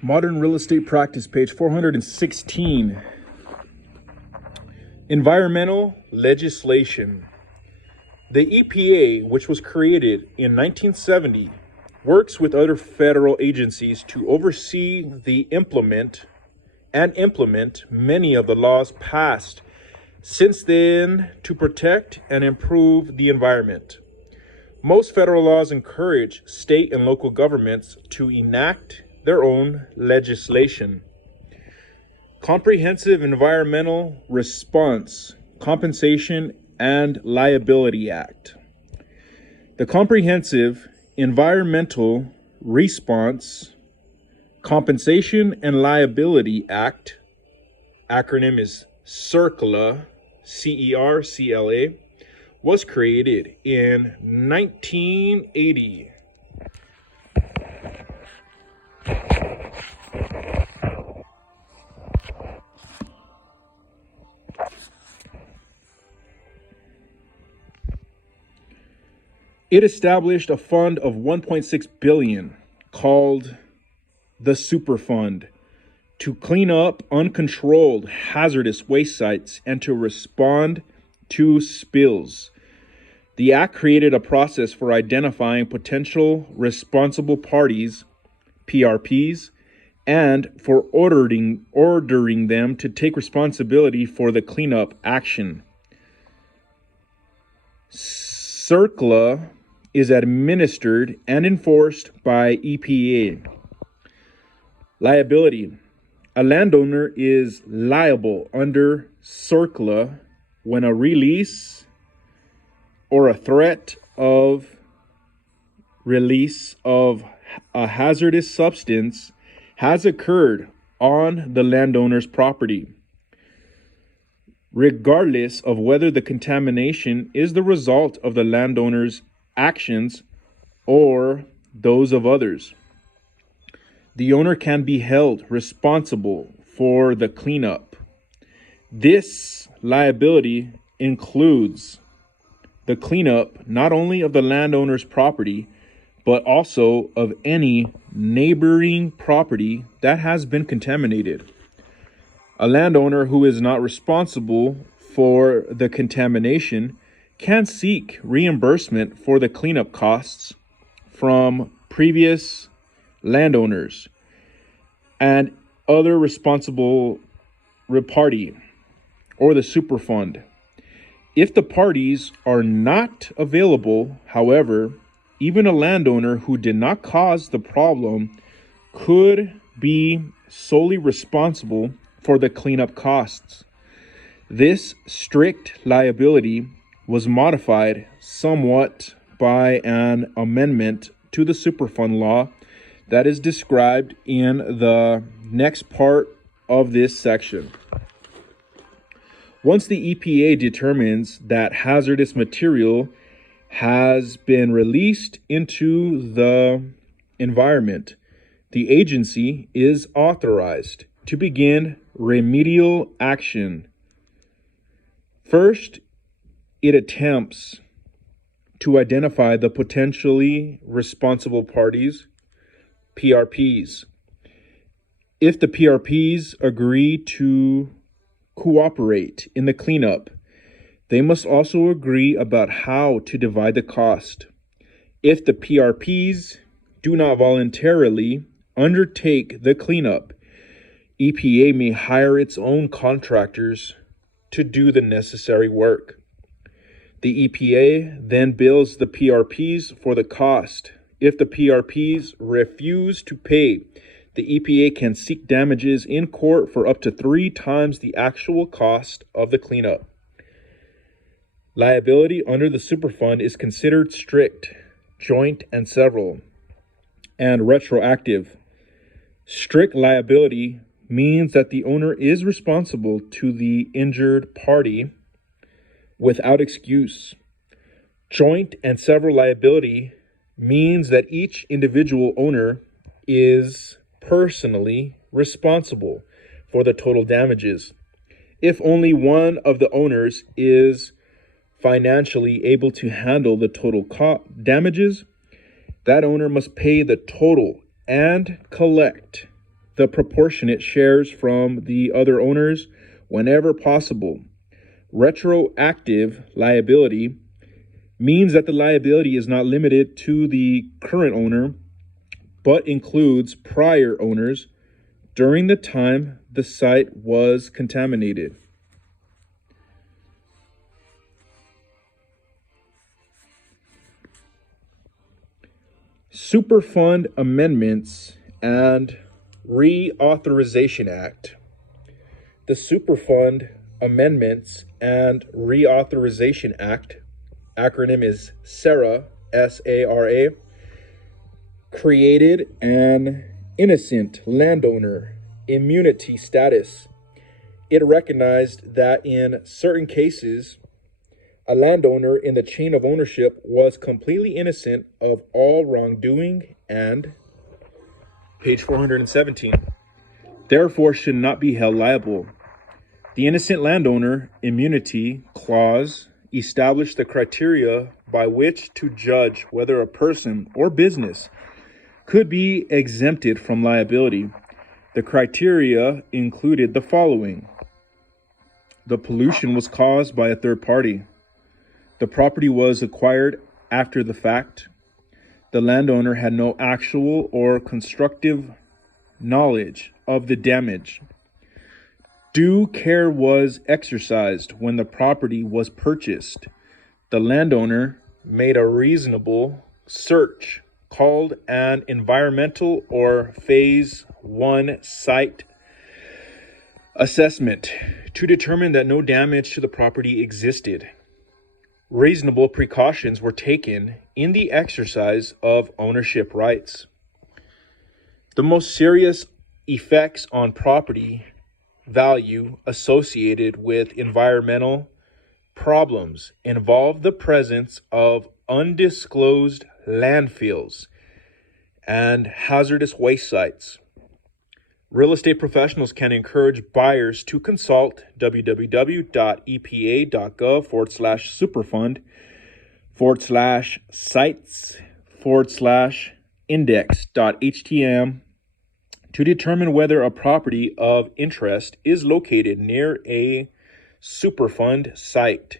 Modern Real Estate Practice, page 416. Environmental legislation. The EPA, which was created in 1970, works with other federal agencies to oversee the implement many of the laws passed since then to protect and improve the environment. Most federal laws encourage state and local governments to enact their own legislation. Comprehensive Environmental Response, Compensation, and Liability Act. The Comprehensive Environmental Response, Compensation, and Liability Act, acronym is CERCLA, CERCLA, was created in 1980. It established a fund of $1.6 billion called the Superfund to clean up uncontrolled hazardous waste sites and to respond to spills. The act created a process for identifying potential responsible parties, PRPs, and for ordering them to take responsibility for the cleanup action. CERCLA is administered and enforced by EPA. Liability. A landowner is liable under CERCLA when a release or a threat of release of a hazardous substance has occurred on the landowner's property, regardless of whether the contamination is the result of the landowner's actions or those of others. The owner can be held responsible for the cleanup. This liability includes the cleanup not only of the landowner's property, but also of any neighboring property that has been contaminated. A landowner who is not responsible for the contamination can seek reimbursement for the cleanup costs from previous landowners and other responsible party or the Superfund. If the parties are not available, however, even a landowner who did not cause the problem could be solely responsible for the cleanup costs. This strict liability was modified somewhat by an amendment to the Superfund law that is described in the next part of this section. Once the EPA determines that hazardous material has been released into the environment, the agency is authorized to begin remedial action. First, it attempts to identify the potentially responsible parties, PRPs. If the PRPs agree to cooperate in the cleanup, they must also agree about how to divide the cost. If the PRPs do not voluntarily undertake the cleanup, EPA may hire its own contractors to do the necessary work. The EPA then bills the PRPs for the cost. If the PRPs refuse to pay, the EPA can seek damages in court for up to 3 times the actual cost of the cleanup. Liability under the Superfund is considered strict, joint and several, and retroactive. Strict liability means that the owner is responsible to the injured party without excuse. Joint and several liability means that each individual owner is personally responsible for the total damages. If only one of the owners is financially able to handle the total damages, that owner must pay the total and collect the proportionate shares from the other owners whenever possible. Retroactive liability means that the liability is not limited to the current owner, but includes prior owners during the time the site was contaminated. Superfund Amendments and Reauthorization Act. The Superfund Amendments and Reauthorization Act, acronym is SARA, S-A-R-A, created an innocent landowner immunity status. It recognized that in certain cases, a landowner in the chain of ownership was completely innocent of all wrongdoing and, page 417, therefore should not be held liable. The innocent landowner immunity clause established the criteria by which to judge whether a person or business could be exempted from liability. The criteria included the following: the pollution was caused by a third party. The property was acquired after the fact. The landowner had no actual or constructive knowledge of the damage. Due care was exercised when the property was purchased. The landowner made a reasonable search called an environmental or phase 1 site assessment to determine that no damage to the property existed. Reasonable precautions were taken in the exercise of ownership rights. The most serious effects on property value associated with environmental problems involve the presence of undisclosed landfills and hazardous waste sites. Real estate professionals can encourage buyers to consult www.epa.gov/superfund/sites/index.htm to determine whether a property of interest is located near a Superfund site.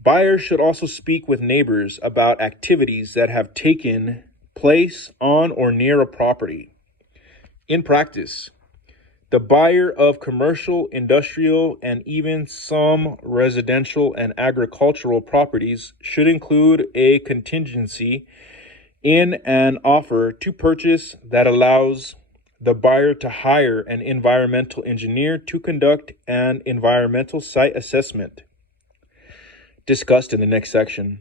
Buyers should also speak with neighbors about activities that have taken place on or near a property. In practice, the buyer of commercial, industrial, and even some residential and agricultural properties should include a contingency in an offer to purchase that allows the buyer to hire an environmental engineer to conduct an environmental site assessment. Discussed in the next section.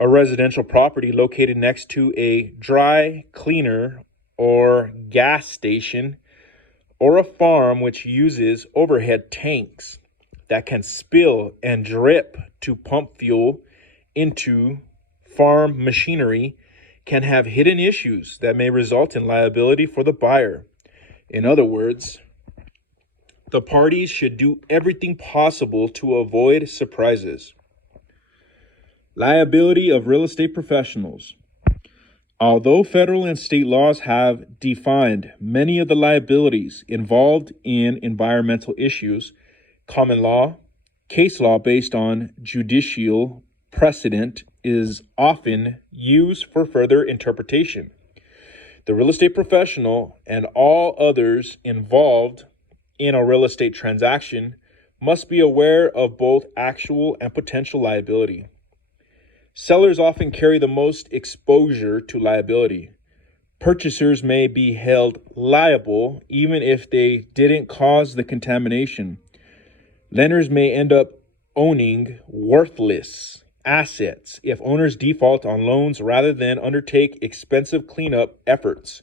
A residential property located next to a dry cleaner or gas station or a farm which uses overhead tanks that can spill and drip to pump fuel into farm machinery can have hidden issues that may result in liability for the buyer. In other words, the parties should do everything possible to avoid surprises. Liability of real estate professionals. Although federal and state laws have defined many of the liabilities involved in environmental issues, common law, case law based on judicial precedent is often used for further interpretation. The real estate professional and all others involved in a real estate transaction must be aware of both actual and potential liability. Sellers often carry the most exposure to liability. Purchasers may be held liable even if they didn't cause the contamination. Lenders may end up owning worthless assets if owners default on loans rather than undertake expensive cleanup efforts.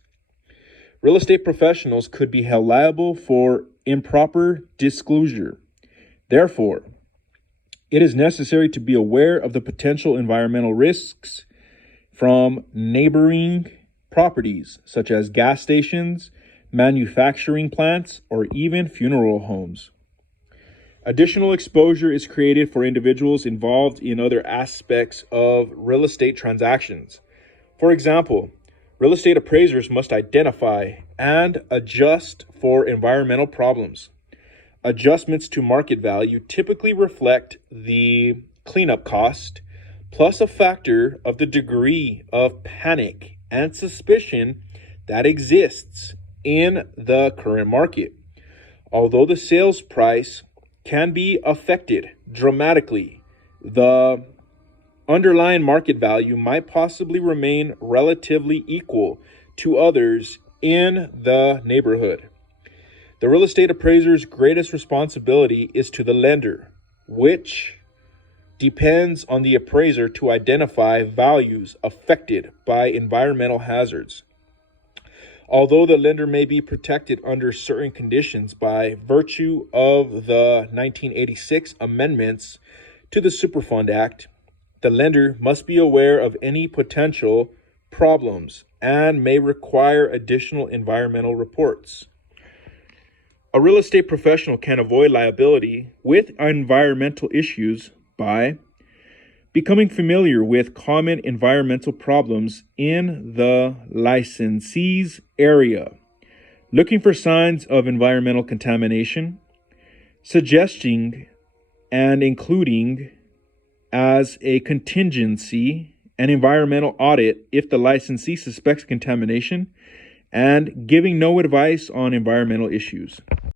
Real estate professionals could be held liable for improper disclosure. Therefore, it is necessary to be aware of the potential environmental risks from neighboring properties, such as gas stations, manufacturing plants, or even funeral homes. Additional exposure is created for individuals involved in other aspects of real estate transactions. For example, Real estate appraisers must identify and adjust for environmental problems. Adjustments to market value typically reflect the cleanup cost plus a factor of the degree of panic and suspicion that exists in the current market. Although the sales price can be affected dramatically, the underlying market value might possibly remain relatively equal to others in the neighborhood. The real estate appraiser's greatest responsibility is to the lender, which depends on the appraiser to identify values affected by environmental hazards. Although the lender may be protected under certain conditions by virtue of the 1986 amendments to the Superfund Act, the lender must be aware of any potential problems and may require additional environmental reports. A real estate professional can avoid liability with environmental issues by becoming familiar with common environmental problems in the licensee's area, looking for signs of environmental contamination, suggesting and including as a contingency an environmental audit if the licensee suspects contamination, and giving no advice on environmental issues.